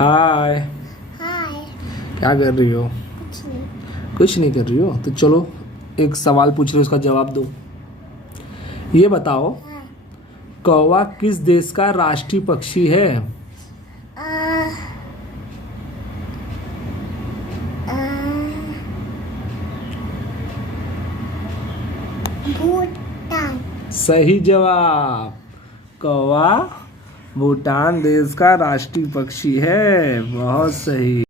हाय। हाय। क्या कर रही हो? कुछ नहीं। कुछ नहीं कर रही हो तो चलो एक सवाल पूछ रही हो, उसका जवाब दो। ये बताओ, हाँ। कौवा किस देश का राष्ट्रीय पक्षी है? आ, आ, भूटान। सही जवाब। कौवा भूटान देश का राष्ट्रीय पक्षी है। बहुत सही।